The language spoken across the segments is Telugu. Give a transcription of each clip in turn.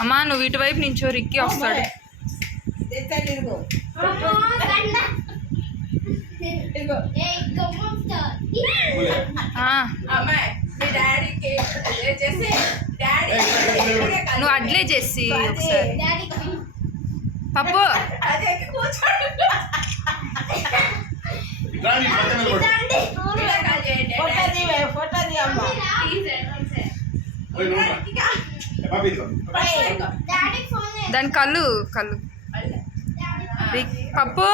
అమ్మా నువ్వు ఇటువైపు నుంచో రిక్కి వస్తాడు. నువ్వు అడ్లే చేసి ఒకసారి పప్పు దాని కళ్ళు కళ్ళు పప్పు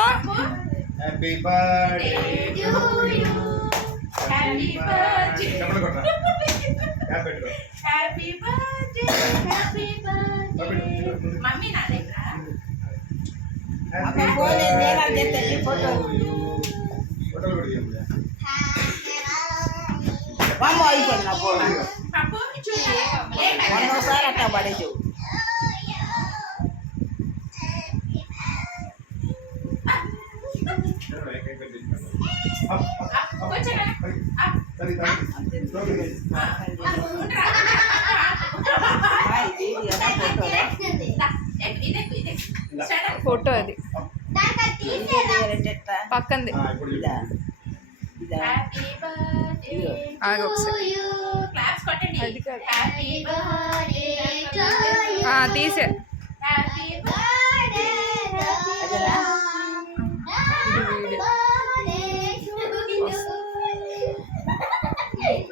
happy birthday happy birthday happy birthday happy birthday mummy నా దగ్గర పప్పు ఒకసారి అట్లా పడేసి ఫోటో అది పక్కంది. ఆగు ఒకసారి తీసే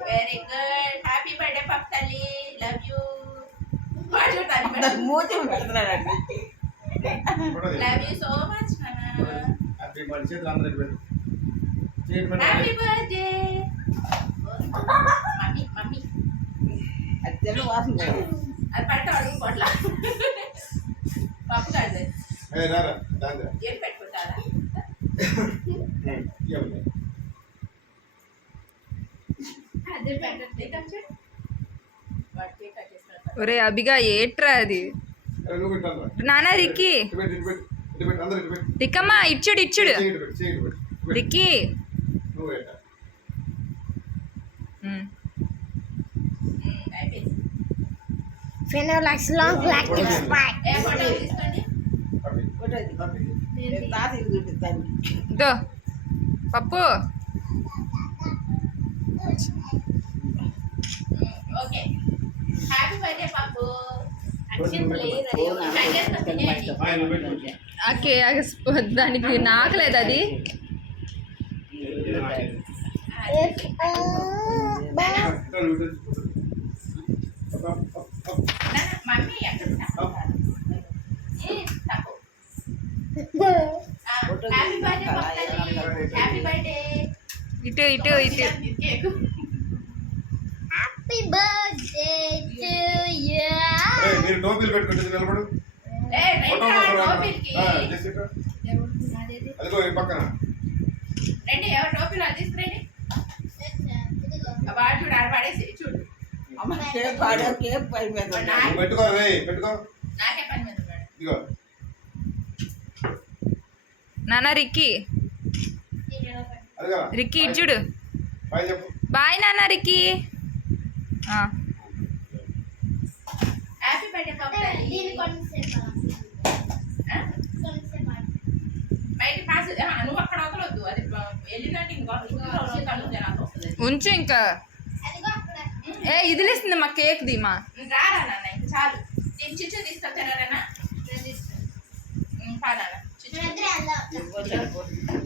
వెరీ గుడ్ హ్యాపీ బర్త్డే పప్తల్లి లవ్ యూ మూతి పెడుతున్నాడు. లవ్ యూ సో మచ్ నాన్న హ్యాపీ బర్త్డే అందరికి పెట్టు. హ్యాపీ బర్త్డే మమ్మీ మమ్మీ అది తెల్ల వాసన అది పట్ట అడుగు పొట్ల పప్పు కాదు ఏ రారా దాంగా ఏం పెట్టుకుంటారా అదే పెట్టండి కొంచెం వాటికి కట్ చేస్తారు ఒరే అభిగా ఏట్రా అది నువ్వు పెట్టాలరా నానా రిక్కి ఇటు పెట్టు అందరూ ఇటు పెట్టు రిక్కమ్మా ఇచ్చుడు ఇచ్చుడు ఇటు పెట్టు రిక్కి నువ్వు పెట్టా అయిపోయింది Fenolax long lactic spike. ఏ ఫోటో తీసుకోండి తాత ఇది చూపిస్తాను. దో పప్పు ఓకే హ్యాపీ బర్త్డే పప్పు ఓకే దానికి నాకలేదు అది మమ్మీ ఎక్కడ హ్యాపీ బర్త్డే హ్యాపీ బర్త్డే ఇటు ఇటు ఇటు Happy birthday to you. మీరు టోపీలు పెట్టుకుంటే నిలబడు. అదిగో ఈ పక్కన రండి ఎవరు టోపీలు అది తీసుకురండి వాడు చూడు ఆడ పడేసి చూడు అమ్మ కేక్ ఆడే కేక్ పై మీద నువ్వు పెట్టుకో రే పెట్టుకో. నాకే పని మీద ఉన్నాడు ఇదిగో నానా రిక్కి అదిగో రిక్కి ఇచ్చుడు బాయ్ చెప్పు. బాయ్ నానా రిక్కి హ్యాపీ బర్త్డే పప్పు బయట పాస్ నువ్వు అక్కడ వదలొద్దు అది వెళ్ళినట్టు ఇంకో ఉంచు ఇంకా ఏ ఇదిలేస్తుంది మా కేక్ ది మా రారా నాన్న ఇంకా చాలు నేను చిచ్చు తీసుకొచ్చానా పాదానా చిచ్చు